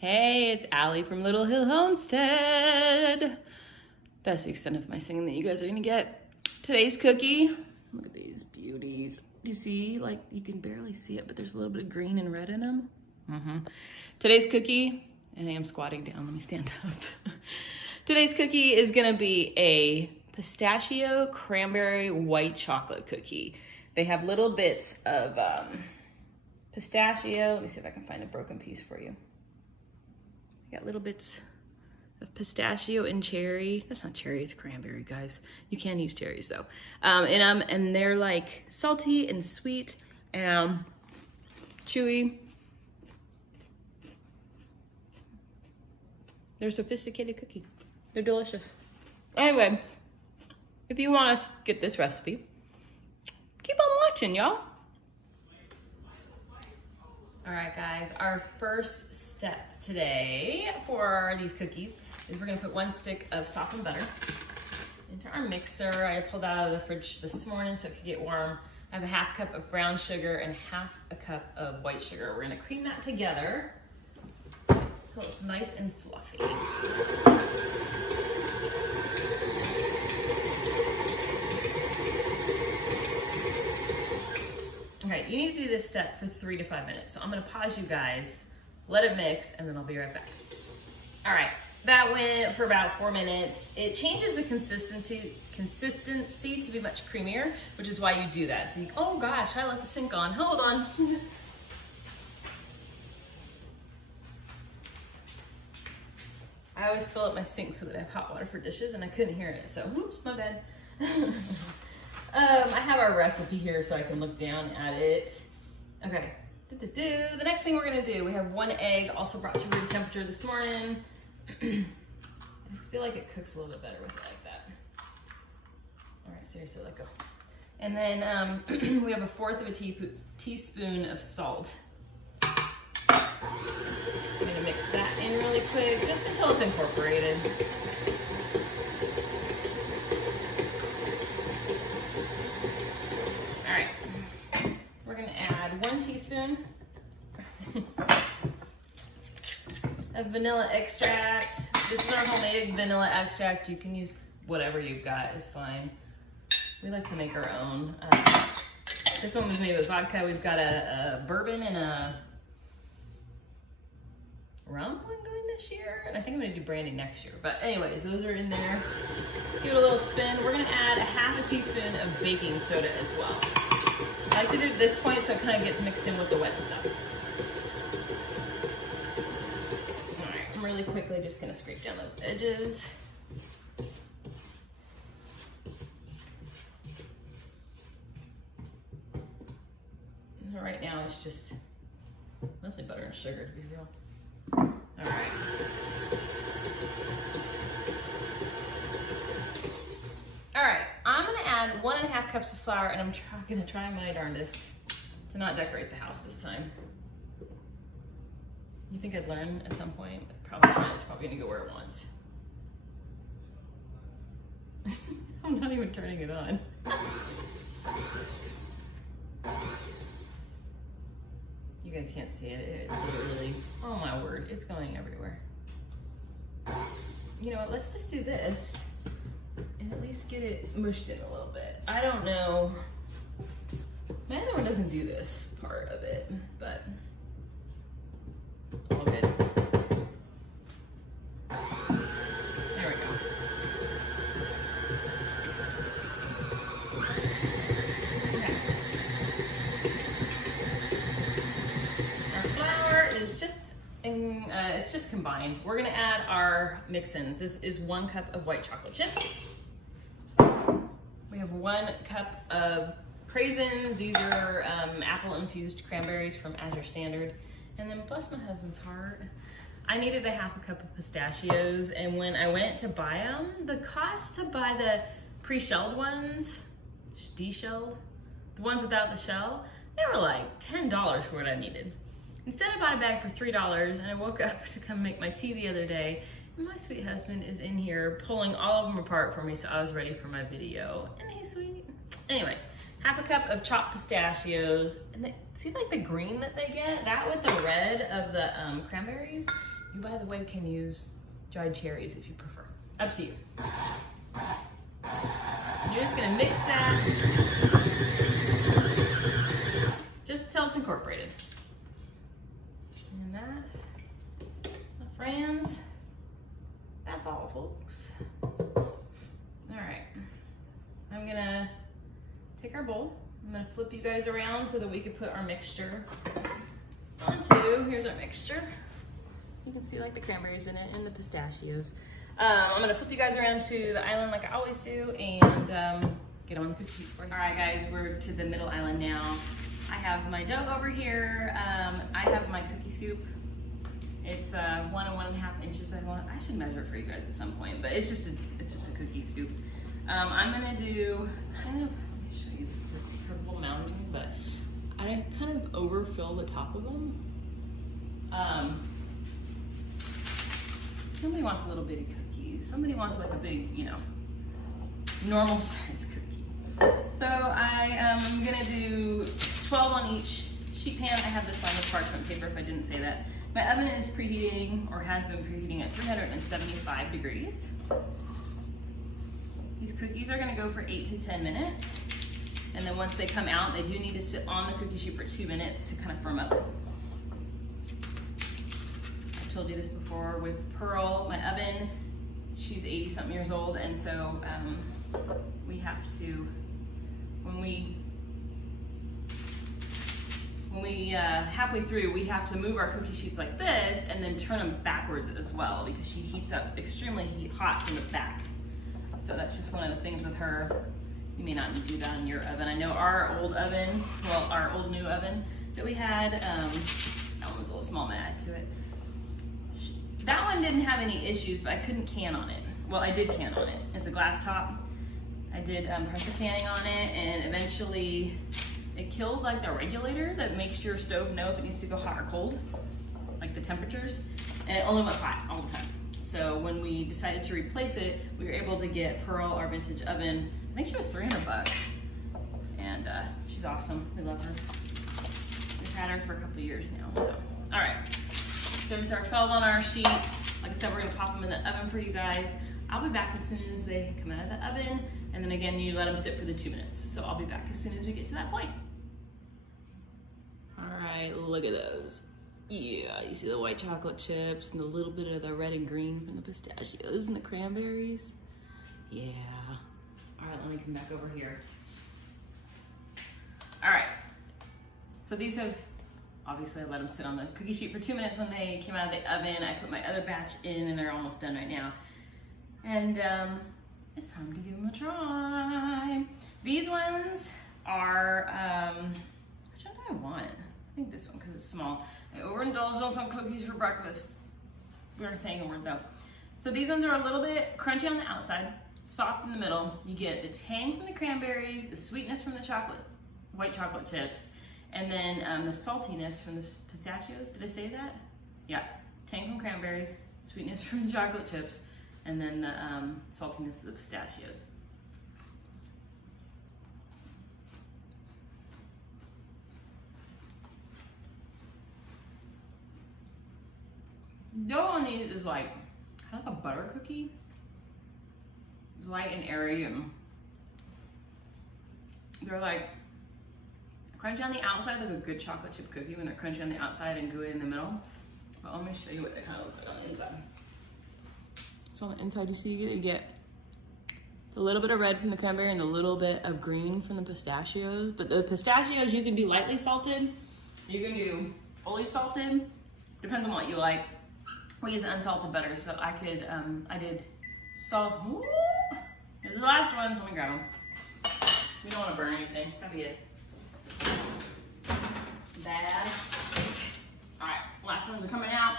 Hey, it's Allie from Little Hill Homestead. That's the extent of my singing that you guys are gonna get. Today's cookie, look at these beauties. Do you see, like, you can barely see it, but there's a little bit of green and red in them. Today's cookie, and I am squatting down, let me stand up. Today's cookie is gonna be a pistachio cranberry white chocolate cookie. They have little bits of pistachio. Let me see if I can find a broken piece for you. Got little bits of pistachio and cherry. That's not cherry, it's cranberry, guys. You can use cherries though. In them, and they're like salty and sweet and chewy. They're a sophisticated cookie. They're delicious. Anyway, if you want to get this recipe, keep on watching, y'all. All right, guys, our first step today for these cookies is we're gonna put 1 stick of softened butter into our mixer. I pulled out of the fridge this morning so it could get warm. I have a 1/2 cup of brown sugar and 1/2 cup of white sugar. We're gonna cream that together until it's nice and fluffy. Okay, you need to do this step for 3 to 5 minutes. So I'm gonna pause you guys, let it mix, and then I'll be right back. All right, that went for about 4 minutes. It changes the consistency to be much creamier, which is why you do that. So oh gosh, I left the sink on, hold on. I always fill up my sink so that I have hot water for dishes, and I couldn't hear it, so oops, my bad. I have our recipe here so I can look down at it. Okay, the next thing we're gonna do, we have 1 egg, also brought to room temperature this morning. I just feel like it cooks a little bit better with it like that. All right, seriously, let go. And then we have 1/4 teaspoon of salt. I'm gonna mix that in really quick, just until it's incorporated. Add 1 teaspoon of vanilla extract. This is our homemade vanilla extract. You can use whatever you've got, it's fine. We like to make our own. This one was made with vodka. We've got a bourbon and a rum one going this year. And I think I'm gonna do brandy next year. But anyways, those are in there. Give it a little spin. We're gonna add 1/2 teaspoon of baking soda as well. I like to do it at this point so it kind of gets mixed in with the wet stuff. All right, I'm really quickly just gonna scrape down those edges. And right now it's just mostly butter and sugar, to be real. All right. All right, I'm gonna add 1.5 cups of flour, and I'm gonna try my darndest to not decorate the house this time. You think I'd learn at some point? Probably not, it's probably gonna go where it wants. I'm not even turning it on. You guys can't see it, it's literally, oh my word, it's going everywhere. You know what, let's just do this. And at least get it mushed in a little bit. I don't know. My other one doesn't do this part of it, but all good. There we go. Okay. Our flour is just it's just combined. We're gonna add our mix-ins. This is 1 cup of white chocolate chips. We have 1 cup of craisins. These are apple-infused cranberries from Azure Standard. And then, bless my husband's heart, I needed 1/2 cup of pistachios. And when I went to buy them, the cost to buy the pre-shelled ones, de-shelled, the ones without the shell, they were like $10 for what I needed. Instead, I bought a bag for $3, and I woke up to come make my tea the other day. My sweet husband is in here pulling all of them apart for me so I was ready for my video. Isn't he sweet? Anyways, 1/2 cup of chopped pistachios. And see like the green that they get? That with the red of the cranberries You, by the way, can use dried cherries if you prefer. Up to you. You're just gonna mix that just till it's incorporated. And that, my friends, that's all, folks. All right, I'm gonna take our bowl. I'm gonna flip you guys around so that we can put our mixture onto. Here's our mixture. You can see like the cranberries in it and the pistachios. I'm gonna flip you guys around to the island like I always do and get on the cookie sheets for you. All right, guys, we're to the middle island now. I have my dough over here. I have my cookie scoop. It's 1 and 1.5 inches. I should measure it for you guys at some point, but it's just a cookie scoop. I'm gonna do kind of. Let me show you. This is a terrible mounting, but I kind of overfill the top of them. Somebody wants a little bitty cookie. Somebody wants like a big, you know, normal size cookie. So I am gonna do 12 on each sheet pan. I have this on with parchment paper if I didn't say that. My oven is preheating, or has been preheating at 375 degrees. These cookies are gonna go for 8 to 10 minutes. And then once they come out, they do need to sit on the cookie sheet for 2 minutes to kind of firm up. I told you this before with Pearl, my oven, she's 80 something years old, and so we have to, when we halfway through, we have to move our cookie sheets like this and then turn them backwards as well because she heats up extremely hot from the back. So that's just one of the things with her. You may not do that in your oven. I know our old oven, well, our old new oven that we had, that one was a little small, I'm gonna add to it. That one didn't have any issues, but I couldn't can on it. Well, I did can on it. It's a glass top. I did pressure canning on it, and eventually it killed like the regulator that makes your stove know if it needs to go hot or cold, like the temperatures, and it only went hot all the time. So when we decided to replace it, we were able to get Pearl, our vintage oven. I think she was 300 bucks, and she's awesome. We love her. We've had her for a couple of years now. So, all right. So it's our 12 on our sheet. Like I said, we're gonna pop them in the oven for you guys. I'll be back as soon as they come out of the oven, and then again, you let them sit for the 2 minutes. So I'll be back as soon as we get to that point. All right, look at those. Yeah, you see the white chocolate chips and a little bit of the red and green from the pistachios and the cranberries. Yeah. All right, let me come back over here. All right, so these have, obviously I let them sit on the cookie sheet for 2 minutes when they came out of the oven. I put my other batch in and they're almost done right now. And it's time to give them a try. These ones are, which one do I want? I think this one because it's small. I overindulged on some cookies for breakfast. We aren't saying a word though. So these ones are a little bit crunchy on the outside, soft in the middle. You get the tang from the cranberries, the sweetness from the white chocolate chips, and then the saltiness from the pistachios. Did I say that? Yeah, tang from cranberries, sweetness from the chocolate chips, and then the saltiness of the pistachios. Dough on these is like kind of like a butter cookie. It's light and airy, and they're like crunchy on the outside, like a good chocolate chip cookie when they're crunchy on the outside and gooey in the middle. But let me show you what they kind of look like on the inside. So on the inside, you see you get a little bit of red from the cranberry and a little bit of green from the pistachios. But the pistachios, you can do lightly salted, you can do fully salted, depends on what you like. We use unsalted butter, so I did salt. Ooh, here's the last ones, let me grab them. We don't want to burn anything, that'd be it. Bad. All right, last ones are coming out.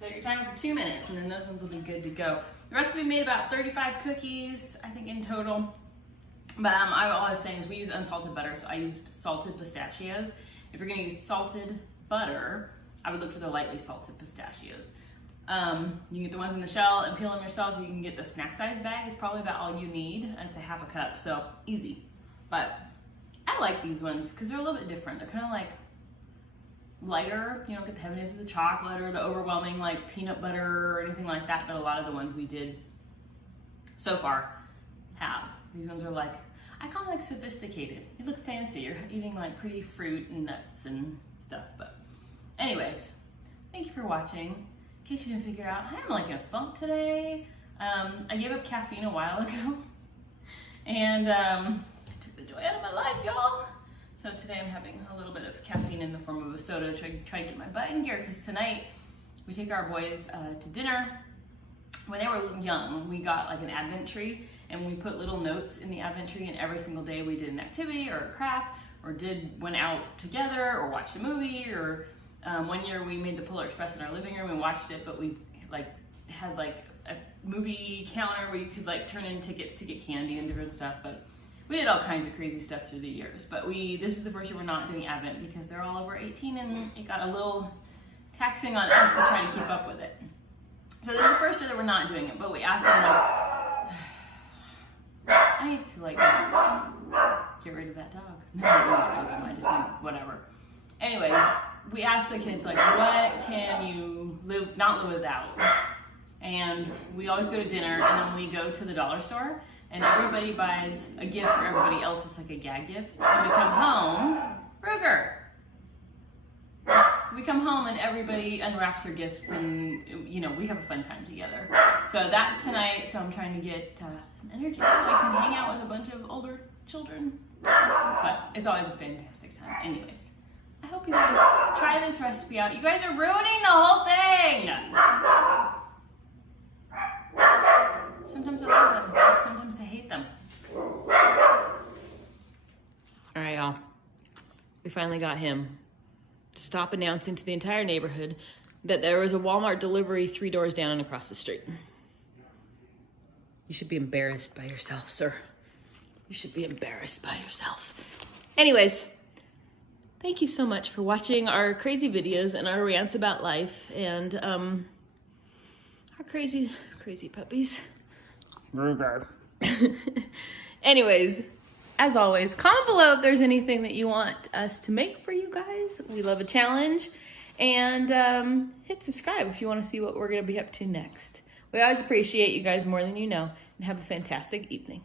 Set your timer for 2 minutes, and then those ones will be good to go. The recipe made about 35 cookies, I think in total. But all I was saying is we use unsalted butter, so I used salted pistachios. If you're gonna use salted butter, I would look for the lightly salted pistachios. You can get the ones in the shell and peel them yourself. You can get the snack size bag, it's probably about all you need. It's a half a cup, so easy. But I of like these ones because they're a little bit different. They're kind of like lighter. You don't get the heaviness of the chocolate or the overwhelming like peanut butter or anything like that a lot of the ones we did so far have. These ones are like, I call them like sophisticated. You look fancy. You're eating like pretty fruit and nuts and stuff. But anyways, thank you for watching. In case you didn't figure out, I'm like in a funk today. I gave up caffeine a while ago and took the joy out of my life, y'all. So today I'm having a little bit of caffeine in the form of a soda to try to get my butt in gear, because tonight we take our boys to dinner. When they were young, we got like an advent tree and we put little notes in the advent tree, and every single day we did an activity or a craft or went out together or watched a movie, or one year we made the Polar Express in our living room and watched it, but we like had like a movie counter where you could like turn in tickets to get candy and different stuff. But we did all kinds of crazy stuff through the years. But this is the first year we're not doing Advent because they're all over 18 and it got a little taxing on us to try to keep up with it. So this is the first year that we're not doing it, but we asked them like, I need to like just get rid of that dog. No, I don't get rid of him, I just need whatever. Anyway, we asked the kids like, what can you not live without? And we always go to dinner and then we go to the dollar store and everybody buys a gift for everybody else. It's like a gag gift. And we come home, Ruger. We come home and everybody unwraps their gifts and, you know, we have a fun time together. So that's tonight. So I'm trying to get some energy so I can hang out with a bunch of older children. But it's always a fantastic time. Anyways, I hope you guys try this recipe out. You guys are ruining the whole thing. Sometimes I love them, but sometimes I hate them. All right, y'all. We finally got him to stop announcing to the entire neighborhood that there was a Walmart delivery 3 doors down and across the street. You should be embarrassed by yourself, sir. You should be embarrassed by yourself. Anyways, thank you so much for watching our crazy videos and our rants about life and our crazy puppies. Anyways, as always, comment below if there's anything that you want us to make for you guys. We love a challenge. And hit subscribe if you want to see what we're going to be up to next. We always appreciate you guys more than you know. And have a fantastic evening.